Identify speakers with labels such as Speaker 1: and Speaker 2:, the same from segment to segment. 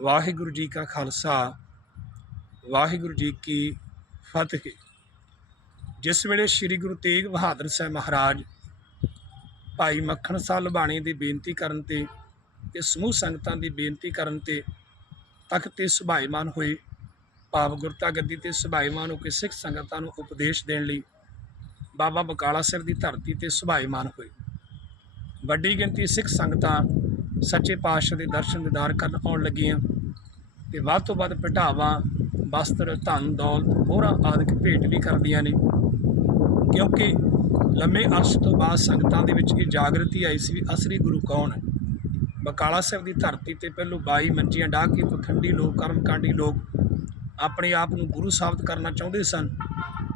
Speaker 1: ਵਾਹਿਗੁਰੂ ਜੀ ਕਾ ਖਾਲਸਾ, ਵਾਹਿਗੁਰੂ ਜੀ ਕੀ ਫਤਿਹ। ਜਿਸ ਵੇਲੇ ਸ੍ਰੀ ਗੁਰੂ ਤੇਗ ਬਹਾਦਰ ਸਾਹਿਬ ਮਹਾਰਾਜ ਭਾਈ ਮੱਖਣ ਸਾਹਿਬ ਲਬਾਣੀ ਦੀ ਬੇਨਤੀ ਕਰਨ ਤੇ ਤੇ ਸਮੂਹ ਸੰਗਤਾਂ ਦੀ ਬੇਨਤੀ ਕਰਨ ਤੇ ਤਖਤ ਤੇ ਸੁਭਾਈਮਾਨ ਹੋਏ, ਭਾਵ ਗੁਰਤਾ ਗੱਦੀ ਤੇ ਸੁਭਾਈਮਾਨ ਹੋ ਕੇ ਸਿੱਖ ਸੰਗਤਾਂ ਨੂੰ ਉਪਦੇਸ਼ ਦੇਣ ਲਈ ਬਾਬਾ ਬਕਾਲਾ ਸਾਹਿਬ ਦੀ ਧਰਤੀ ਤੇ ਸੁਭਾਈਮਾਨ ਹੋਏ। ਵੱਡੀ ਗਿਣਤੀ ਸਿੱਖ ਸੰਗਤਾਂ ਸੱਚੇ ਪਾਤਸ਼ਾਹ ਦੇ ਦਰਸ਼ਨ ਦੀਦਾਰ ਕਰਨ ਆਉਣ ਲੱਗੀਆਂ। ਤੇ ਵੱਧ ਤੋਂ ਵੱਧ ਪਟਾਵਾ ਵਸਤਰ, ਧਨ, ਦੌਲਤ ਹੋਰਾਂ ਆਦਿਕ ਭੇਟ ਵੀ ਕਰਦੀਆਂ ਨੇ। ਕਿਉਂਕਿ ਲੰਮੇ ਅਰਸ ਤੋਂ ਬਾਅਦ ਸੰਗਤਾਂ ਦੇ ਵਿੱਚ ਇਹ ਜਾਗਰਤੀ ਆਈ ਸੀ ਵੀ ਅਸਲੀ ਗੁਰੂ ਕੌਣ ਹੈ। ਬਕਾਲਾ ਸਾਹਿਬ ਦੀ ਧਰਤੀ ਤੇ ਪਹਿਲੋਂ 22 ਮੰਜੀਆਂ ਡਾਹ ਕੇ ਪਖੰਡੀ ਲੋਕ, ਕਰਮਕਾਂਡੀ ਲੋਕ ਆਪਣੇ ਆਪ ਨੂੰ ਗੁਰੂ ਸਾਬਤ ਕਰਨਾ ਚਾਹੁੰਦੇ ਸਨ।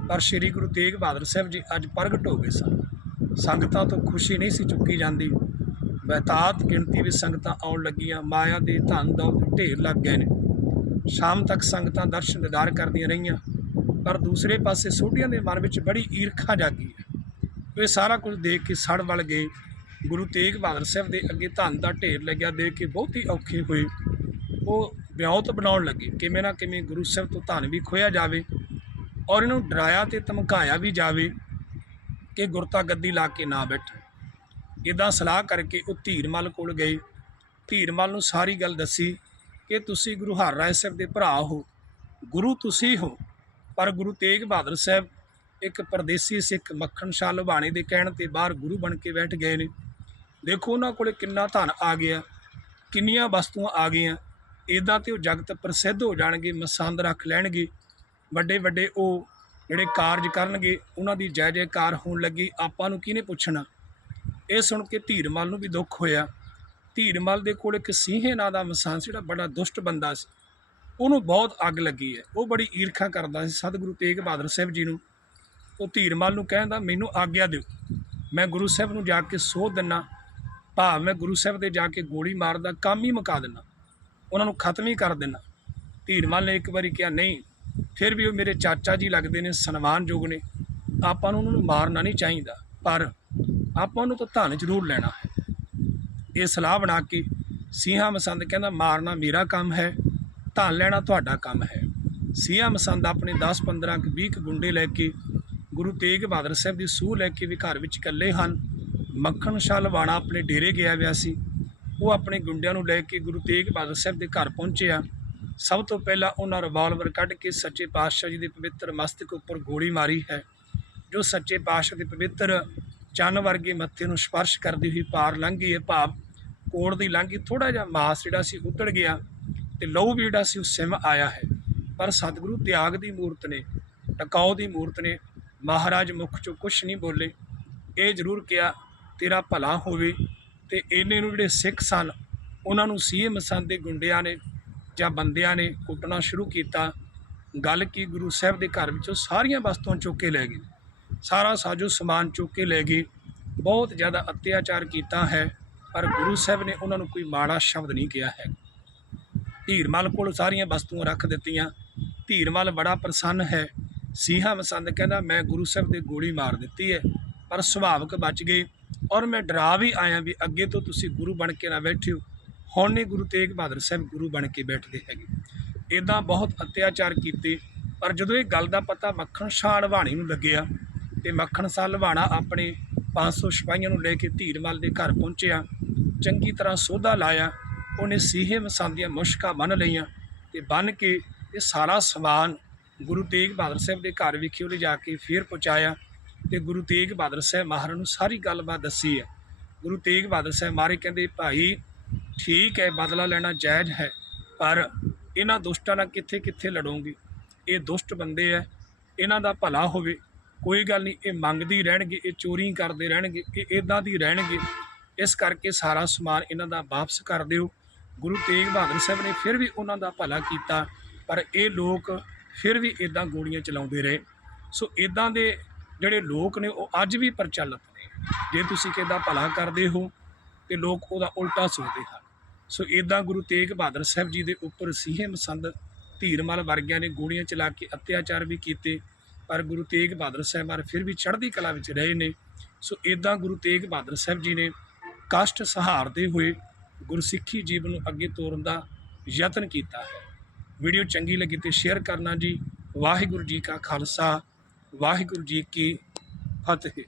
Speaker 1: ਪਰ ਸ੍ਰੀ ਗੁਰੂ ਤੇਗ ਬਹਾਦਰ ਸਾਹਿਬ ਜੀ ਅੱਜ ਪ੍ਰਗਟ ਹੋ ਗਏ ਸਨ। ਸੰਗਤਾਂ ਤੋਂ ਖੁਸ਼ੀ ਨਹੀਂ ਸੀ ਚੁੱਕੀ ਜਾਂਦੀ। ਬਹਿਤਾਤ ਗਿਣਤੀ ਵਿੱਚ ਸੰਗਤਾਂ ਆਉਣ ਲੱਗੀਆਂ। ਮਾਇਆ ਦੇ ਧਨ ਦੌਲਤ ਢੇਰ ਲੱਗ ਗਏ ਨੇ। ਸ਼ਾਮ ਤੱਕ ਸੰਗਤਾਂ ਦਰਸ਼ਨ ਦੀਦਾਰ ਕਰਦੀਆਂ ਰਹੀਆਂ। ਪਰ ਦੂਸਰੇ ਪਾਸੇ ਸੋਢੀਆਂ ਦੇ ਮਨ ਵਿੱਚ ਬੜੀ ਈਰਖਾ ਜਾਗੀ ਹੈ। ਇਹ ਸਾਰਾ ਕੁਝ ਦੇਖ ਕੇ ਸੜ ਵਲ ਗਏ। ਗੁਰੂ ਤੇਗ ਬਹਾਦਰ ਸਾਹਿਬ ਦੇ ਅੱਗੇ ਧਨ ਦਾ ਢੇਰ ਲੱਗਿਆ। ਦੇਖ ਕੇ ਬਹੁਤ ਹੀ ਔਖੇ ਹੋਏ ਉਹ ਵਿਉਂਤ ਬਣਾਉਣ ਲੱਗੇ। ਕਿਵੇਂ ਨਾ ਕਿਵੇਂ ਗੁਰੂ ਸਾਹਿਬ ਤੋਂ ਧਨ ਵੀ ਖੋਇਆ ਜਾਵੇ ਔਰ ਇਹਨੂੰ ਡਰਾਇਆ ਤੇ ਧਮਕਾਇਆ ਵੀ ਜਾਵੇ ਕਿ ਗੁਰਤਾ ਗੱਦੀ ਲਾ ਕੇ ਨਾ ਬੈਠੇ। ਇਦਾਂ ਸਲਾਹ ਕਰਕੇ ਉਹ ਧੀਰਮਲ ਕੋਲ ਗਏ। ਧੀਰਮਲ ਨੂੰ ਸਾਰੀ ਗੱਲ ਦੱਸੀ ਕਿ ਤੁਸੀਂ ਗੁਰੂ ਹਰਰਾਏ ਸਾਹਿਬ ਦੇ ਭਰਾ ਹੋ। ਗੁਰੂ ਤੁਸੀਂ ਹੋ, ਪਰ ਗੁਰੂ ਤੇਗ ਬਹਾਦਰ ਸਾਹਿਬ ਇੱਕ ਪਰਦੇਸੀ ਸਿੱਖ ਮੱਖਣ ਸ਼ਾਹ ਲੁਬਾਣੇ ਦੇ ਕਹਿਣ ਤੇ ਬਾਹਰ ਗੁਰੂ ਬਣ ਕੇ ਬੈਠ ਗਏ ਨੇ। ਦੇਖੋ ਉਹਨਾਂ ਕੋਲੇ ਕਿੰਨਾ ਧਨ ਆ ਗਿਆ, ਕਿੰਨੀਆਂ ਵਸਤੂਆਂ ਆ ਗਈਆਂ। ਇਦਾਂ ਤੇ ਉਹ ਜਗਤ ਪ੍ਰਸਿੱਧ ਹੋ ਜਾਣਗੇ, ਮਸੰਦ ਰੱਖ ਲੈਣਗੇ। ਵੱਡੇ ਵੱਡੇ ਉਹ ਜਿਹੜੇ ਕਾਰਜ ਕਰਨਗੇ, ਉਹਨਾਂ ਦੀ ਜੈ ਜੈਕਾਰ ਹੋਣ ਲੱਗੀ। ਆਪਾਂ ਨੂੰ ਕਿਹਨੇ ਪੁੱਛਣਾ? ਇਹ ਸੁਣ ਕੇ ਧੀਰਮਲ ਨੂੰ ਵੀ ਦੁੱਖ ਹੋਇਆ। ਧੀਰਮਲ ਦੇ ਕੋਲ ਇੱਕ ਸੀਹੇ ਨਾਂ ਦਾ ਮਸਾਨ ਸੀ, ਜਿਹੜਾ ਬੜਾ ਦੁਸ਼ਟ ਬੰਦਾ ਸੀ। ਉਹਨੂੰ ਬਹੁਤ ਅੱਗ ਲੱਗੀ ਹੈ। ਉਹ ਬੜੀ ਈਰਖਾ ਕਰਦਾ ਸੀ ਸਤਿਗੁਰੂ ਤੇਗ ਬਹਾਦਰ ਸਾਹਿਬ ਜੀ ਨੂੰ। ਉਹ ਧੀਰਮਲ ਨੂੰ ਕਹਿੰਦਾ, ਮੈਨੂੰ ਆਗਿਆ ਦਿਓ। ਮੈਂ ਗੁਰੂ ਸਾਹਿਬ ਨੂੰ ਜਾ ਕੇ ਸੋਧ ਦਿੰਨਾ। ਭਾਵ ਮੈਂ ਗੁਰੂ ਸਾਹਿਬ ਦੇ ਜਾ ਕੇ ਗੋਲੀ ਮਾਰਦਾ, ਕੰਮ ਹੀ ਮੁਕਾ ਦਿੰਨਾ। ਉਹਨਾਂ ਨੂੰ ਖਤਮ ਹੀ ਕਰ ਦੇਣਾ ਧੀਰਮਲ ਨੇ ਇੱਕ ਵਾਰੀ ਕਿਹਾ, ਨਹੀਂ, ਫਿਰ ਵੀ ਉਹ ਮੇਰੇ ਚਾਚਾ ਜੀ ਲੱਗਦੇ ਨੇ, ਸਨਮਾਨਯੋਗ ਨੇ। ਆਪਾਂ ਨੂੰ ਉਹਨਾਂ ਨੂੰ ਮਾਰਨਾ ਨਹੀਂ ਚਾਹੀਦਾ। ਪਰ ਆਪਾਂ ਨੂੰ ਤਾਂ ਧਨ ਜ਼ਰੂਰ ਲੈਣਾ ਹੈ। ਇਹ ਸਲਾਹ ਬਣਾ ਕੇ ਸੀਹਾ ਮਸੰਦ ਕਹਿੰਦਾ, ਮਾਰਨਾ ਮੇਰਾ ਕੰਮ ਹੈ, ਧਨ ਲੈਣਾ ਤੁਹਾਡਾ ਕੰਮ ਹੈ। ਸਿੰਘਾਂ ਮਸੰਦ ਆਪਣੇ 10 15 ਕੁ 20 ਕੁ ਗੁੰਡੇ ਲੈ ਕੇ ਗੁਰੂ ਤੇਗ ਬਹਾਦਰ ਸਾਹਿਬ ਦੀ ਸੂਹ ਲੈ ਕੇ ਵੀ ਘਰ ਵਿੱਚ ਇਕੱਲੇ ਹਨ। ਮੱਖਣ ਸ਼ਾਹ ਲਵਾਣਾ ਆਪਣੇ ਡੇਰੇ ਗਿਆ ਹੋਇਆ ਸੀ। ਉਹ ਆਪਣੇ ਗੁੰਡਿਆਂ ਨੂੰ ਲੈ ਕੇ ਗੁਰੂ ਤੇਗ ਬਹਾਦਰ ਸਾਹਿਬ ਦੇ ਘਰ ਪਹੁੰਚਿਆ। ਸਭ ਤੋਂ ਪਹਿਲਾਂ ਉਹਨਾਂ ਰਿਵਾਲਵਰ ਕੱਢ ਕੇ ਸੱਚੇ ਪਾਤਸ਼ਾਹ ਜੀ ਦੇ ਪਵਿੱਤਰ ਮਸਤਕ ਉੱਪਰ ਗੋਲੀ ਮਾਰੀ ਹੈ। ਜੋ ਸੱਚੇ ਪਾਤਸ਼ਾਹ ਦੇ ਪਵਿੱਤਰ ਚੰਨ ਵਰਗੇ ਮੱਥੇ ਨੂੰ ਸਪਰਸ਼ ਕਰਦੀ ਹੋਈ ਪਾਰ ਲੰਘੀ ਹੈ ਭਾਵ ਕੋੜ ਦੀ ਲੰਘੀ ਥੋੜਾ ਜਿਹਾ ਮਾਸ ਜਿਹੜਾ ਸੀ ਉਤੜ ਗਿਆ ਤੇ ਲਹੂ ਵੀ ਜਿਹੜਾ ਸੀ ਉਹ ਸਿਮ ਆਇਆ ਹੈ। ਪਰ ਸਤਿਗੁਰੂ ਤਿਆਗ ਦੀ ਮੂਰਤ ਨੇ ਟਿਕਾਉ ਦੀ ਮੂਰਤ ਨੇ, ਮਹਾਰਾਜ ਮੁਖ ਚੋਂ ਕੁਝ ਨਹੀਂ ਬੋਲੇ। ਇਹ ਜ਼ਰੂਰ ਕਿਹਾ, ਤੇਰਾ ਭਲਾ ਹੋਵੇ। ਤੇ ਇਹਨੇ ਨੂੰ ਜਿਹੜੇ ਸਿੱਖ ਸਨ, ਉਹਨਾਂ ਨੂੰ ਸੀਏ ਮਸੰਦ ਦੇ ਗੁੰਡਿਆਂ ਨੇ ਜਾਂ ਬੰਦਿਆਂ ਨੇ ਕੁੱਟਣਾ ਸ਼ੁਰੂ ਕੀਤਾ। ਗੱਲ ਕੀ ਗੁਰੂ ਸਾਹਿਬ ਦੇ ਘਰ ਵਿੱਚੋਂ ਸਾਰੀਆਂ ਵਸਤੂਆਂ ਚੁੱਕ ਕੇ ਲੈ ਗਏ। ਸਾਰਾ ਸਾਜੋ ਸਮਾਨ ਚੁੱਕ ਕੇ ਲੈ ਗਏ ਬਹੁਤ ਜ਼ਿਆਦਾ ਅਤਿਆਚਾਰ ਕੀਤਾ ਹੈ, ਪਰ ਗੁਰੂ ਸਾਹਿਬ ਨੇ ਉਹਨਾਂ ਨੂੰ ਕੋਈ ਮਾੜਾ ਸ਼ਬਦ ਨਹੀਂ ਕਿਹਾ ਹੈ। ਧੀਰਮਲ ਕੋਲ ਸਾਰੀਆਂ ਵਸਤੂਆਂ ਰੱਖ ਦਿੱਤੀਆਂ। ਧੀਰਮਲ ਬੜਾ ਪ੍ਰਸੰਨ ਹੈ। ਸੀਹਾ ਮਸੰਦ ਕਹਿੰਦਾ, ਮੈਂ ਗੁਰੂ ਸਾਹਿਬ ਦੇ ਗੋਲੀ ਮਾਰ ਦਿੱਤੀ ਹੈ, ਪਰ ਸੁਭਾਵਕ ਬਚ ਗਏ ਔਰ ਮੈਂ ਡਰਾ ਵੀ ਆਇਆ ਵੀ ਅੱਗੇ ਤੋਂ ਤੁਸੀਂ ਗੁਰੂ ਬਣ ਕੇ ਨਾ ਬੈਠਿਓ। ਹੁਣ ਨਹੀਂ ਗੁਰੂ ਤੇਗ ਬਹਾਦਰ ਸਾਹਿਬ ਗੁਰੂ ਬਣ ਕੇ ਬੈਠਦੇ ਹੈਗੇ। ਇਦਾਂ ਬਹੁਤ ਅਤਿਆਚਾਰ ਕੀਤੇ, ਪਰ ਜਦੋਂ ਇਹ ਗੱਲ ਦਾ ਪਤਾ ਮੱਖਣ ਸ਼ਾਹ ਲਵਾਣੀ ਨੂੰ ਲੱਗਿਆ ਤੇ ਮੱਖਣ ਸ਼ਾਹ ਲਵਾਣਾ ਆਪਣੇ 500 ਸਿਪਾਹੀਆਂ ਨੂੰ ਲੈ ਕੇ ਧੀਰਮਲ ਦੇ ਘਰ ਪਹੁੰਚਿਆ। ਚੰਗੀ ਤਰ੍ਹਾਂ ਸੋਧਾ ਲਾਇਆ। ਉਹਨੇ ਸੀਹੇ ਮਸੰਦੀਆਂ ਮੁਸ਼ਕਾਂ ਬੰਨ ਲਈਆਂ ਤੇ ਬੰਨ ਕੇ ਇਹ ਸਾਰਾ ਸਮਾਨ ਗੁਰੂ ਤੇਗ ਬਹਾਦਰ ਸਾਹਿਬ ਦੇ ਘਰ ਵਿਖੇ ਉਹਨੇ ਜਾ ਕੇ ਫੇਰ ਪਹੁੰਚਾਇਆ ਤੇ ਗੁਰੂ ਤੇਗ ਬਹਾਦਰ ਸਾਹਿਬ ਮਹਾਰਾਜ ਨੂੰ ਸਾਰੀ ਗੱਲਬਾਤ ਦੱਸੀ ਹੈ। ਗੁਰੂ ਤੇਗ ਬਹਾਦਰ ਸਾਹਿਬ ਮਹਾਰਾਜ ਕਹਿੰਦੇ, ਭਾਈ, ਠੀਕ ਹੈ, ਬਦਲਾ ਲੈਣਾ ਜਾਇਜ਼ ਹੈ, ਪਰ ਇਹਨਾਂ ਦੁਸ਼ਟਾਂ ਨਾਲ ਕਿੱਥੇ ਕਿੱਥੇ ਲੜੋਗੇ? ਇਹ ਦੁਸ਼ਟ ਬੰਦੇ ਐ ਇਹਨਾਂ ਦਾ ਭਲਾ ਹੋਵੇ ਕੋਈ ਗੱਲ ਨਹੀਂ, ਇਹ ਮੰਗਦੀ ਰਹਿਣਗੇ, ਇਹ ਚੋਰੀ ਕਰਦੇ ਰਹਿਣਗੇ, ਇਹ ਇਦਾਂ ਦੀ ਰਹਿਣਗੇ। ਇਸ ਕਰਕੇ ਸਾਰਾ ਸਮਾਨ ਇਹਨਾਂ ਦਾ ਵਾਪਸ ਕਰ ਦਿਓ। ਗੁਰੂ ਤੇਗ ਬਹਾਦਰ ਸਾਹਿਬ ਨੇ ਫਿਰ ਵੀ ਉਹਨਾਂ ਦਾ ਭਲਾ ਕੀਤਾ, ਪਰ ਇਹ ਲੋਕ ਫਿਰ ਵੀ ਇਦਾਂ ਗੋਲੀਆਂ ਚਲਾਉਂਦੇ ਰਹੇ। ਸੋ ਇਦਾਂ ਦੇ ਜਿਹੜੇ ਲੋਕ ਨੇ, ਉਹ ਅੱਜ ਵੀ ਪ੍ਰਚਲਿਤ ਨੇ। ਜੇ ਤੁਸੀਂ ਕਿਦਾ ਭਲਾ ਕਰਦੇ ਹੋ, ਤੇ ਲੋਕ ਉਹਦਾ ਉਲਟਾ ਸੋਚਦੇ ਹਨ। ਸੋ ਇਦਾਂ ਗੁਰੂ ਤੇਗ ਬਹਾਦਰ ਸਾਹਿਬ ਜੀ ਦੇ ਉੱਪਰ ਸੀਹੇ ਮਸੰਦ ਧੀਰਮਲ ਵਰਗਿਆਂ ਨੇ ਗੋਲੀਆਂ ਚਲਾ ਕੇ ਅਤਿਆਚਾਰ ਵੀ ਕੀਤੇ। ਪਰ ਗੁਰੂ ਤੇਗ ਬਹਾਦਰ ਸਾਹਿਬ ਮਾਰ ਫਿਰ ਵੀ ਚੜ੍ਹਦੀ ਕਲਾ ਵਿੱਚ ਰਹੇ ਨੇ। ਸੋ ਇਦਾਂ ਗੁਰੂ ਤੇਗ ਬਹਾਦਰ ਸਾਹਿਬ ਜੀ ਨੇ ਕਸ਼ਟ ਸਹਾਰਦੇ ਹੋਏ ਗੁਰਸਿੱਖੀ ਜੀਵਨ ਨੂੰ ਅੱਗੇ ਤੋਰਨ ਦਾ ਯਤਨ ਕੀਤਾ ਹੈ। ਵੀਡੀਓ ਚੰਗੀ ਲੱਗੀ ਤੇ ਸ਼ੇਅਰ ਕਰਨਾ ਜੀ। ਵਾਹਿਗੁਰੂ ਜੀ ਕਾ ਖਾਲਸਾ, ਵਾਹਿਗੁਰੂ ਜੀ ਕੀ ਫਤਿਹ।